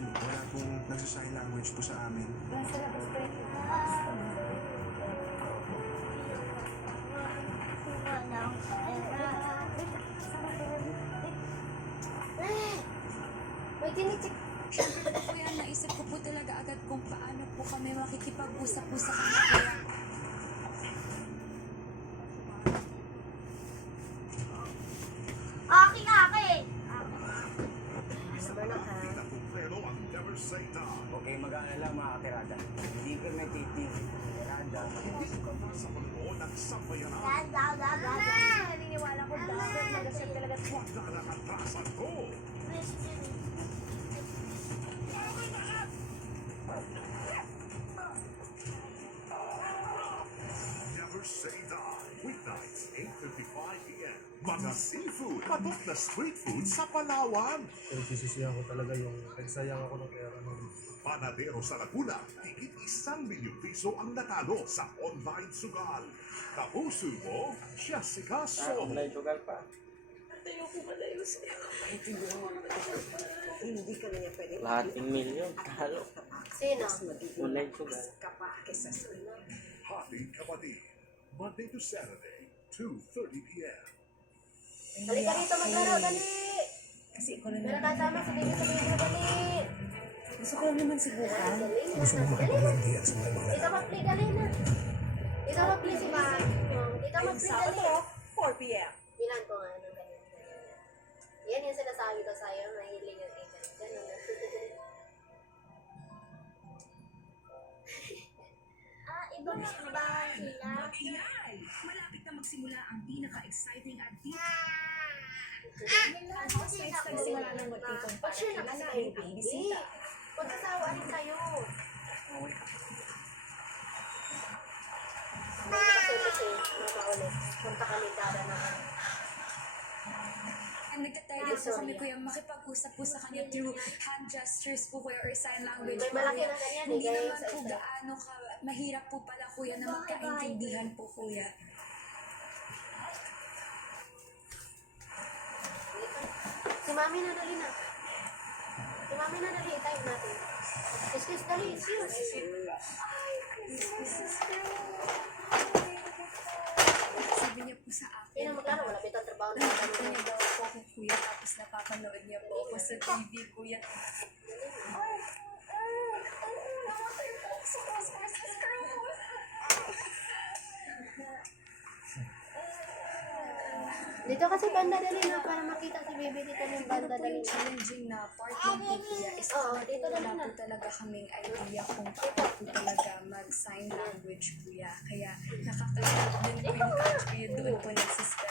amin. Wala pong nagsasign language po sa amin. Nasa labas pa rin. May tinitik. Siyempre po kuya, naisip ko po talaga agad kung paano po kami makikipag-usap po sa kanya kuya. Aki! Huwag kayong mag-aalala mga katirada. Hindi kami titigil. Katirada. Naniniwala ko dapat nagasal talaga siya. Never say die. Weeknights, 8:55 p.m. Mga seafood, patok na street food sa Palawan. Pero sisisihan ko talaga yung nagsayang ako ng pera ng Panadero sa Laguna, tigit 1 milyong piso ang natalo sa online sugal. Kapuso mo, Jessica So. sugal pa. Hindi ka na niya pwede. Lahat ng milyon. Talo. Sino? Online sugal. Ka pa kesa sa ano. Hating Kapatid, Monday to Saturday, 2:30 p.m. Halika rito maglaro, dali! Kasi ikaw na Pero naman. kasama sa baby sa baby, dali! Gusto ko lang naman siguran. gusto mo makipag-landian sa mga mga Dito mag-play, dali na! Dito mag-play si Ma. Dito mag-play, dali! 4 p.m. Bilan ko nga ng ganyan. Yan yung sinasabi ko sa'yo, mahilig yung agent. Ganun na. Iba ba sila? Ingay! Malapit na magsimula ang pinaka-exciting at Nagsimula na magtipon para Pag-share na kasi kilala kayo, yung bibisita. Pag-asawa rin kayo. Kasi, mabaulit. Punta kami dada na. And nagtatry din po kami kuya makipag-usap po sa kanya through hand gestures po kuya or sign language May po malaki kuya. na ganyan, Hindi eh, naman sa po isa. gaano ka, mahirap po pala kuya na magkaintindihan po kuya. Si Mami na dali na. Si Mami na dali, time natin. Excuse, dali, excuse. Sabi niya po sa akin. Yan ang maglaro, wala bitang trabaho na Nakita kami. niya daw po ako kuya tapos napapanood niya po ako sa TV kuya. Dito kasi banda dali na para makita si Baby dito ng Ano banda po dali yung na. challenging na part ng po kuya is Oo, kapag dito po na wala na. po talaga kaming idea kung paano po talaga mag-sign language kuya. Kaya nakakalimutan din po yung country doon po nagsispread